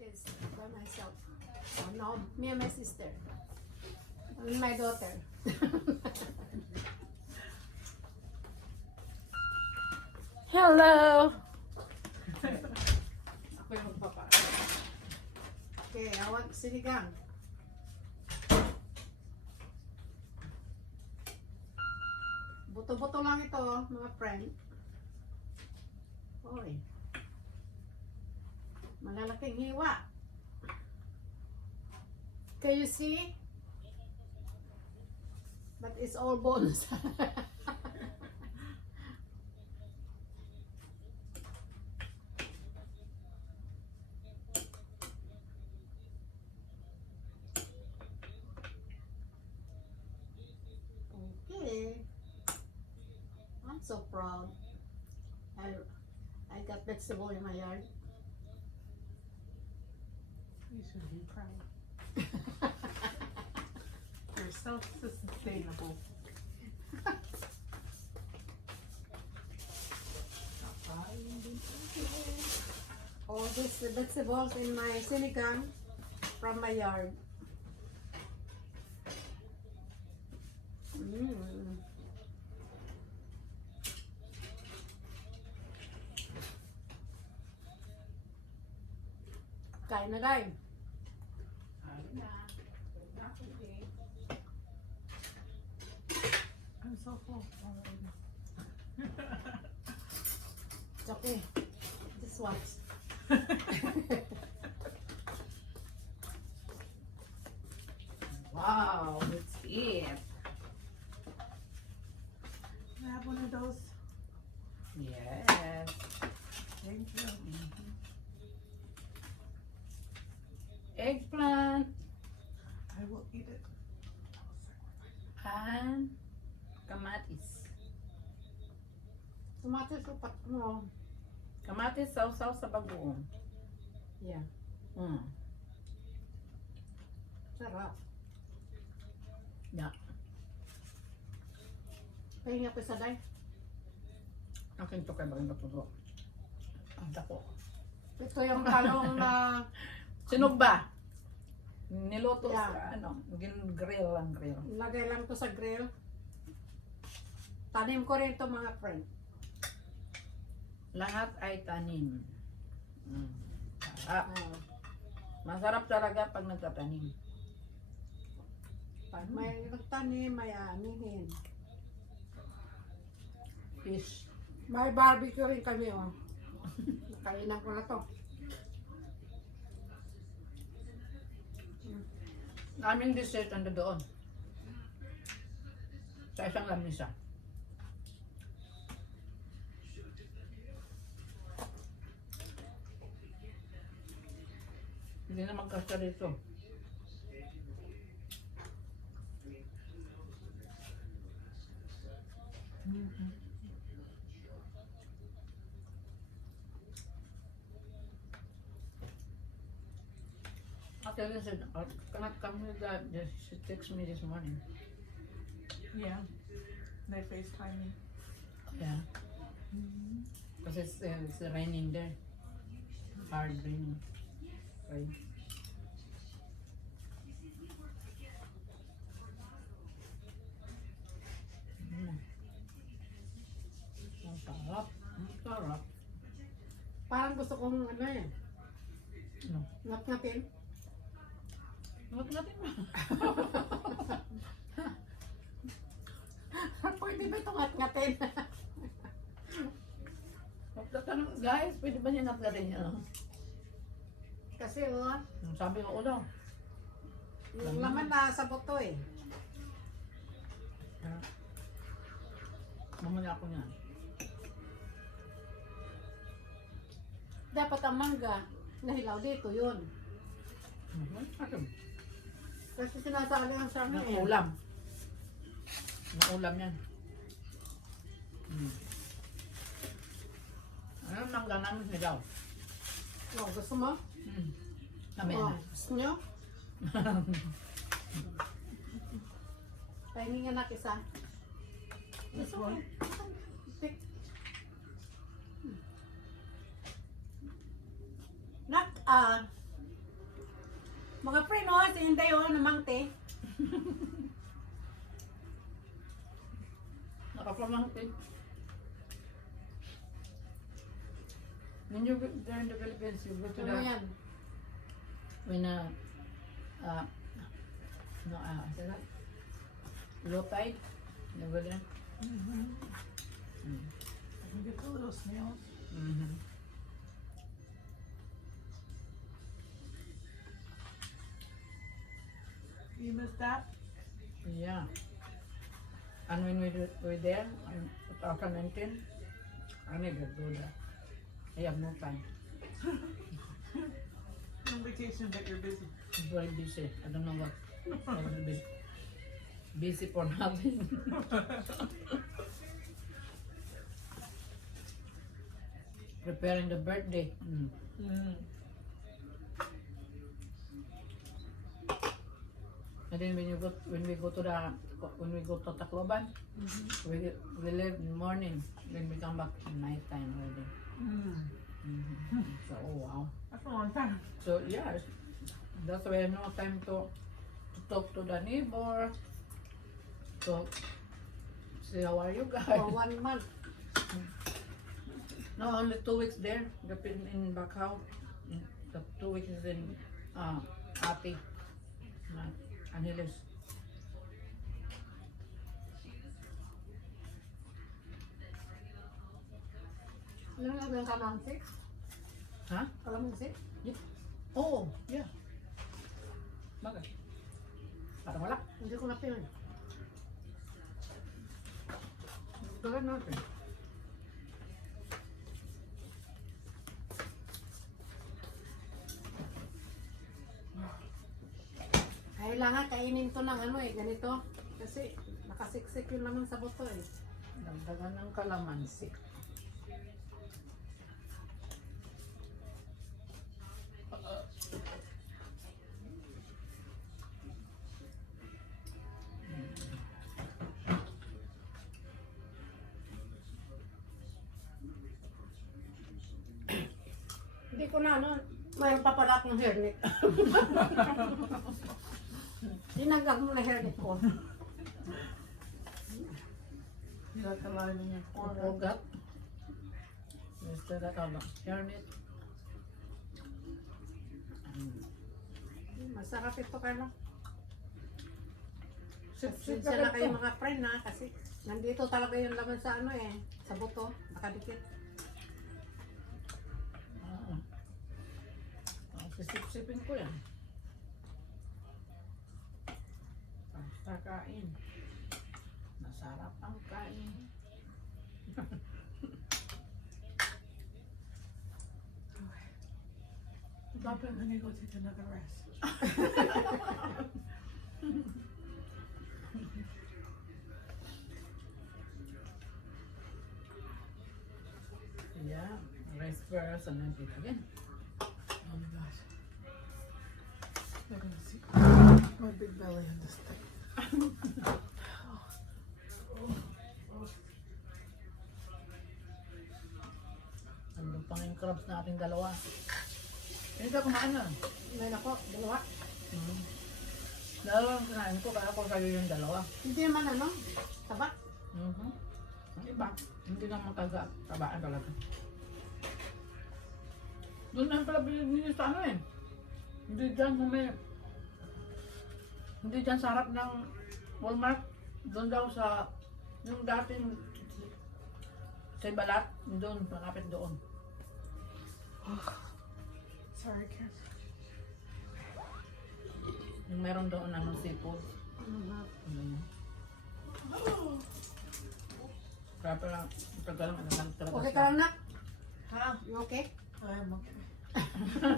this by myself. Oh, no, me and my sister. And my daughter. Hello! Ako yung magpapa. Okay, I want sinigang. Buto-buto lang ito, mga friend. Oy. Malalaking hiwa. Can you see? But it's all bones. Okay. I'm so proud. I got vegetable in my yard. You should be proud. You're self-sustainable. All these vegetables in my sinigang from my yard. Mm. Kain na guys. I'm so full already. It's okay. Just watch. Wow, let's eat. Can I have one of those? Yes. Thank you. Eggplant I will eat it. and kamatis. Tomato soup mo. Kamatis sausaw sa bagoong. Yeah. Mm. Sarap. Yeah. Pahinga ko sa day. Akin to kay bagay matulo. Ang dako. Ito yung talong na Sinog ba? Niluto Yeah. sa grill lang grill. lagay lang to sa grill. Tanim ko rin to mga friend. Lahat ay tanim. Mm. Sarap. Oh. Masarap talaga pag nagtatanim. Pag may nagtanim, may anihin. Fish. May barbecue rin kami, oh. Nakainan ko na to. Aming dessert ando doon. Sa isang lamisa. Hindi na magkasta dito. Actually, said, cannot come with that. She texted me this morning. Yeah. They FaceTime me. Yeah. Because it's raining there. Hard raining. Right. Ang sarap. Ang sarap. Parang gusto kong ano eh. No. Ngat-ngatin. Huwag natin ba? Pwede ba ito ngat-ngatin? Magtatanong, guys, pwede ba niya nagdarin niya? Kasi oh, Sabi ko, ulo. yung laman na sa buto eh. Mamaya ako niyan. Dapat ang mangga, nahilaw dito yun. Kasi sinasabi ang sa amin eh. Ulam. Ulam yan. Ano mangga namin nilaw? Oh, gusto mo? Kami Oh, na. gusto nyo? Pahingin nga na isa. This one? Pick. Nak, si Inday oh, namangte. Nakapamangkin. When you go there in the Philippines, you go to Ano the yan? when no is that low tide? You go there. Mm-hmm. Mm. You get the little snails. Mm-hmm. You miss that? Yeah. And when we're there in 2019, I never do that. I have no time. On vacation, but you're busy. I'm very busy. I don't know what. I will be busy for nothing. Preparing the birthday. Mm. Mm. And then when we go to Tacloban, we leave in the morning. Then we come back in night time already. Mm. So oh wow. That's a long time. So yeah, that's why I have no time to talk to the neighbor. To say how are you guys? For 1 month. No, only 2 weeks there. In Bacau. The 2 weeks is in Ati. Angeles. Ano nga yung kalamansi? Ha? Kalamansi? Oh, yeah. Bakit? Parang wala. Hindi ko napin. Gawin natin. Kailangan kainin to ng ano eh, ganito. Kasi nakasiksik yun naman sa buto eh. Dagdagan ng kalamansi. Hindi ko na ano, mayroon pa pala akong hairnet. Tinanggal mo na hairnet ko. You got the line in your forehead. Ugat. Mr. Ratalo. Hairnet. Masarap ito ka no? Sip-sip Pasensya na ka kayo ito. mga friend ha, kasi nandito talaga yung laman sa ano eh, sa buto, nakadikit. Sisip-sipin ko yan. Basta kain. Masarap ang kain. Stop it, let me go take another rest. Yeah, rest first and then eat again. Oh my gosh. They're gonna see my big belly in this thing. Andun pang yung crabs nating dalawa. Hindi ka kumain na. Ngayon ako, dalawa. Dalawa ang kinain ko, kaya ko sa'yo yung dalawa. Hindi naman ano, taba. Ang iba, hindi naman tabaan talaga. Doon na pala binili sa ano eh. Hindi dyan hindi dyan sa harap ng Walmart. Doon daw sa, yung dating sa Balat, doon, malapit doon. Sorry, Karen. Yung meron doon ano, seafood. Kaya pala, tagal lang, ano lang talaga Okay siya. ka lang nak? Huh? You okay? I'm okay. No,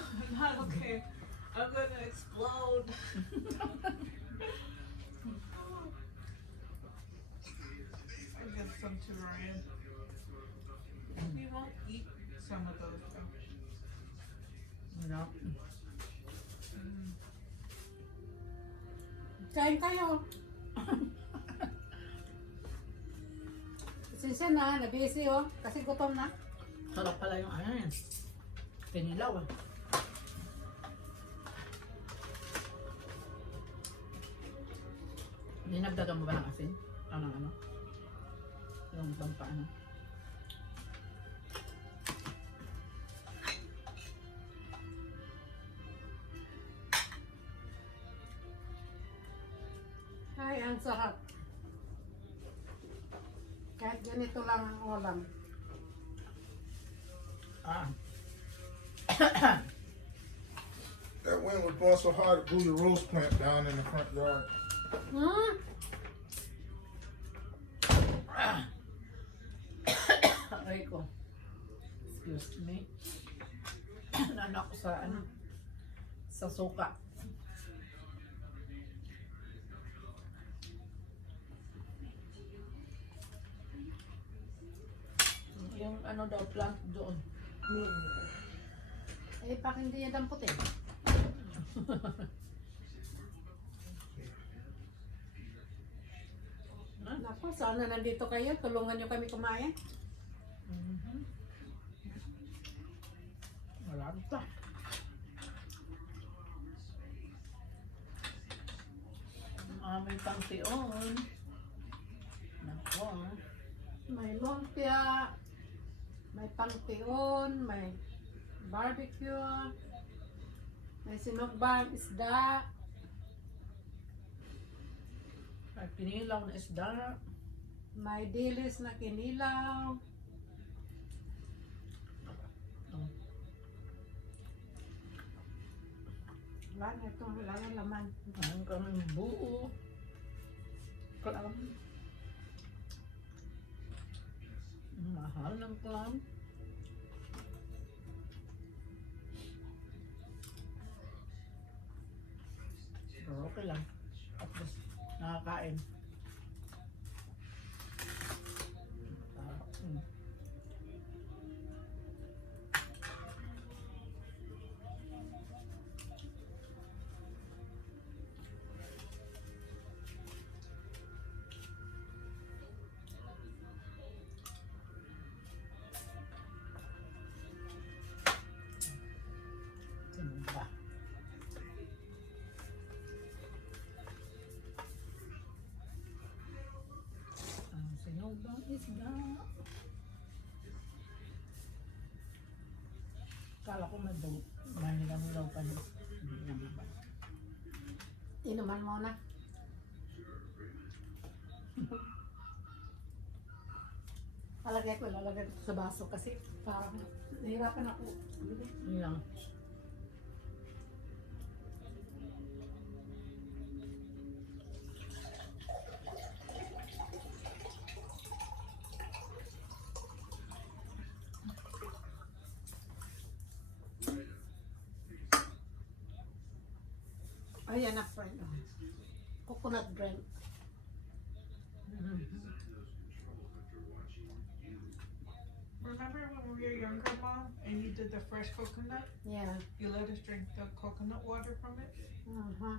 I'm not okay. I'm gonna explode. I get some to Ryan. He won't eat some of those though. Ano? Kain kayo. Pasensya na, nabisi oh, kasi gutom na. Sarap pala yung ano yun. Pinilaw ah. Dinagdagan mo ba ng asin? Ano? Yung pampaano? Ay, ang sarap. Kahit ganito lang ang ulam. Ah. That wind was blowing so hard it blew the rose plant down in the front yard. Hmm? Aray ko. Excuse me. Nanak ko sa ano? Sa suka. Yung ano daw plant doon. Eh, bakit hindi niya damputin? Naku, sana nandito kayo. Tulungan niyo kami kumain. Mhm. Wala pa. May pangtion. Nako. May lumpia, may pangtion, may barbecue, may sinugbang isda, May pinilaw na isda. may dilis na kinilaw. Oh. Wala na ito, wala na laman. Ang kaming buo. Clam. Mahal ng clam. Pero okay lang. At least nakakain. Mm. Sinumba. Ang sinubang isda. Kala ko may bang manilaw pa niya. Hindi naman ba? Inuman mo na. Lalagay ko, lalagay ko sa baso kasi parang nahirapan ako. Yun lang. Ayan na, friend. Coconut drink. Remember when we were younger, Mom, and you did the fresh coconut? Yeah. You let us drink the coconut water from it? Uh-huh.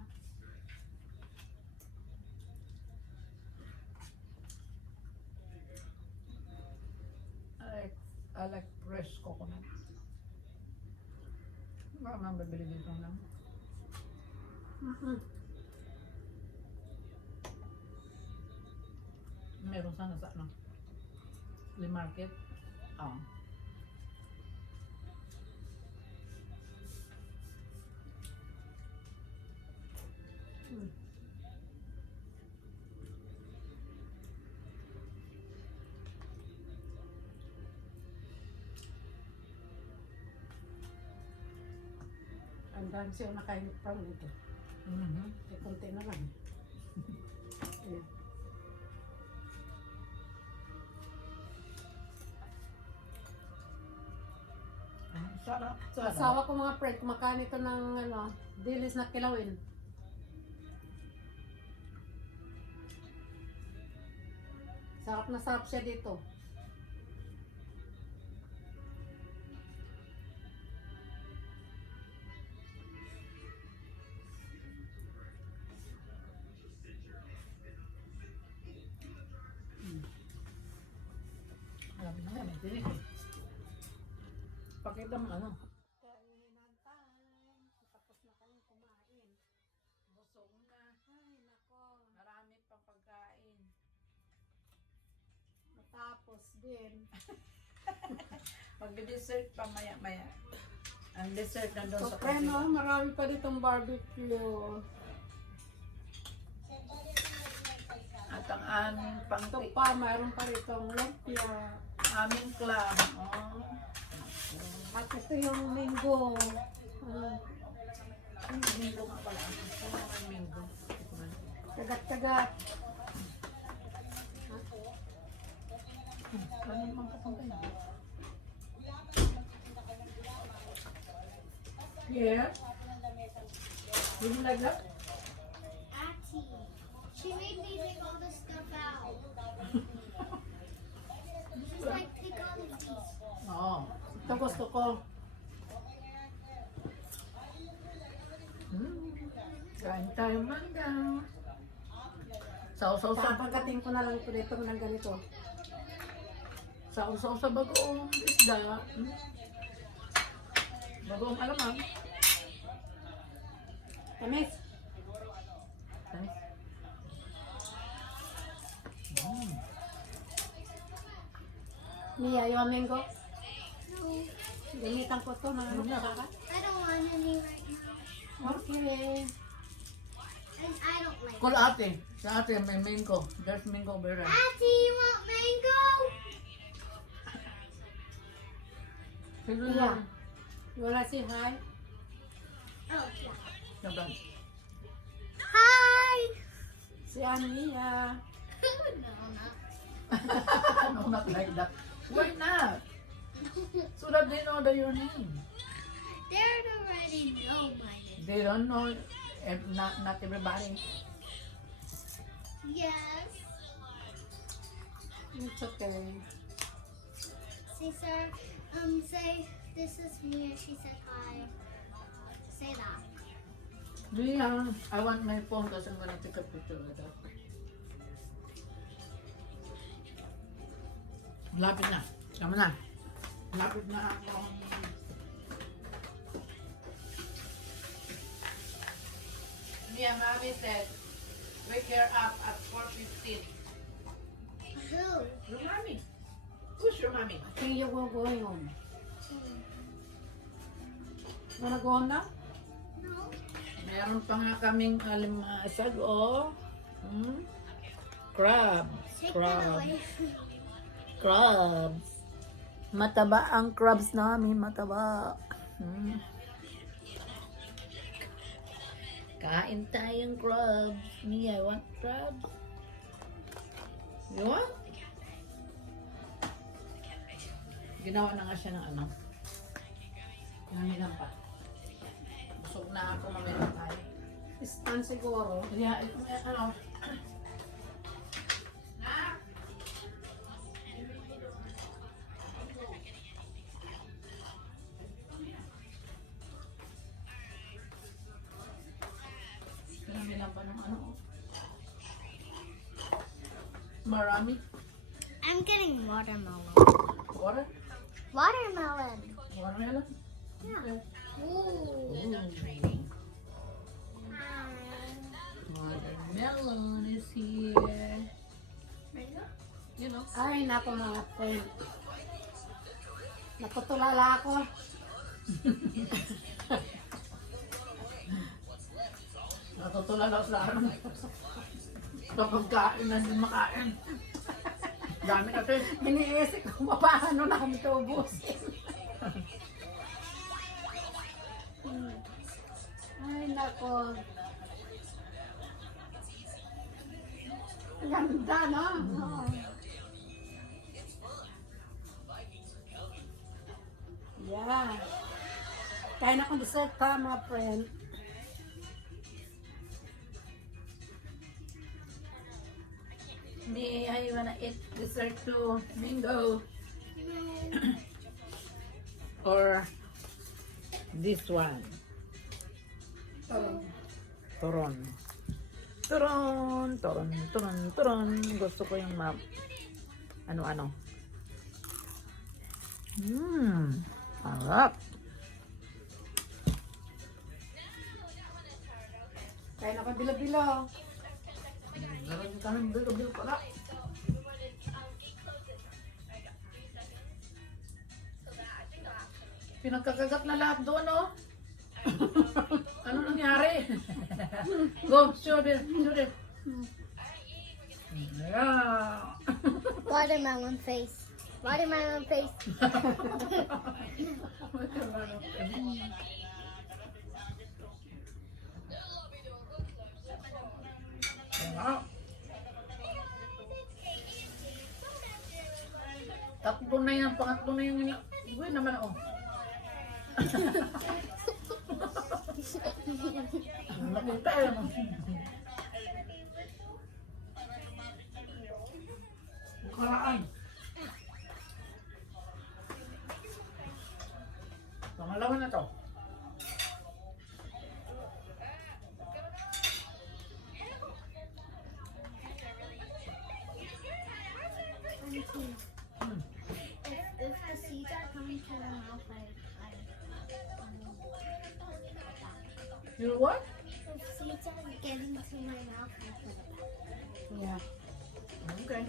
I like fresh coconut. Baka man babili dito lang. Mm-mm. Meron sana sa ano? Flea market. Ah. Mm. Ang dami siya nakain from ito. Mhm. Kaya konti na lang. Ayan. Sarap. Sa asawa ko mga friend, kumakain ito ng ano, dilis na kilawin. Sarap na sarap siya dito. Alam mo na, may tinik eh. Pakita mo ano. Kainan time. Tapos na kayong kumain. Busog na. Ay, nako. Marami pang Tapos din. Mag-dessert pa maya-maya. Ang dessert na doon So, sa friend, kabila. marami pa ditong barbecue. At ang aming Ito pang pa, mayroon pa ditong lumpia. aming club. Oh. At ito yung mango. Minggo nga pala. Ano ang minggo? Kagat-kagat. Ano naman papunta niya? Yeah? Would you like that? Auntie, she made me take all the stuff out. She's like, take all of these. Oo. Ito gusto ko. Kain tayo mangga. Sausaw-saw Papagating ko na lang ito dito ng ganito. sausaw sa bagoong isda. Bagoong alamang. Tamis. Mia, yung mango. No, Gamitan ko to ng ano ka. I don't want any right now. Okay. And I don't like Call ate. Sa ate may mango. There's mango over there. Auntie, you want mango? Sino Yeah. yan? You wanna say hi? Oh, yeah. Saban. Hi! Si Mia. No, not. No, not like that. Why not? So that they know that your name. They already know my name. They don't know, not everybody. Yes. It's okay. Say, sir, say, this is me, and she said hi. Say that. Yeah, I want my phone because I'm gonna take a picture of that. Lapit na. Tama na. Lapit na ako. Yeah, mommy said, wake her up at 4:15. Who? Your mommy. Who's your mommy? I think you will going home. Wanna go home now? No. Meron pa nga kaming alimasag, oh. Crab. Take that away. Crabs. Mataba ang crabs namin, mataba. Kain tayong crabs. Me, I want crabs. You want? Ginawa na nga siya ng ano. Namilang pa. Busog na ako, mamilang tayo. Stand siguro. Yeah, ano. Namilang pa ng ano. Marami. I'm getting watermelon. Water? Watermelon. Watermelon? Yeah. Ooh. Watermelon is here. You know. Ay, nako mga friend. Natutulala ako. Natutulala sa ano. Kapag kain na hindi makain. Dami kasi. Iniisip ko paano namin ito ubusin. Ay, nako. Ganda, no? Oo. Yeah. Kain akong dessert pa, mga friend. Me, I wanna eat dessert too. Mango. Or this one. Turon. Turon, turon, turon, turon. Gusto ko yung ano-ano. Sarap. Kain ako bilo-bilo. Meron kami bilo-bilo pala. Pinagkakagat na lahat doon, oh. Ano nangyari? Go, show them, show them. Yeah. Watermelon face. Watermelon face. Wow. Tatlo na yan, pangatlo na yung uy naman oh. Nakita eh. Bukaraan. Pangalawa na to. If the seeds are coming to my mouth, You what? if seeds are getting to my mouth, I put it back. Yeah. Okay.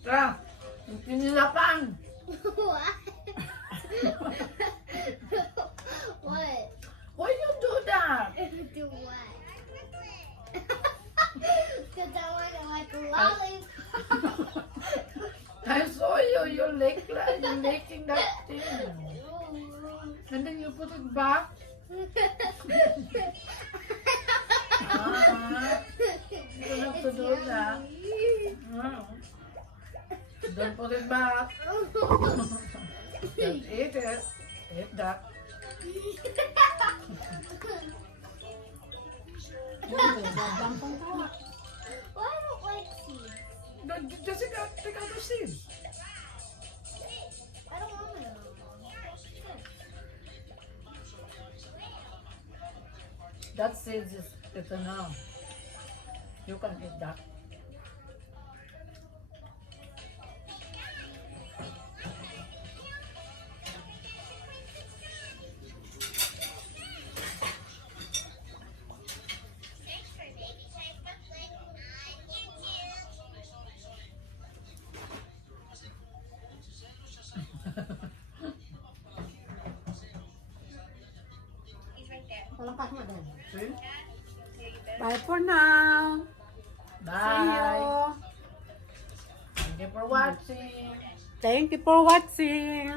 Tara, yung pinilapan. What? What? Why you do that? Do what? Because I want to like a lollipop. I saw you, you're licking that thing. And then you put it back. You don't have to do that. No. Don't put it back. Just eat it. Eat that. Dampong ka. Well, I don't like seeds. No, just take out the seeds. I don't want them. That seeds is ito na. You can eat that. Palangkas mo din. See? Bye for now. See Bye. you. Thank you for watching. Thank you for watching.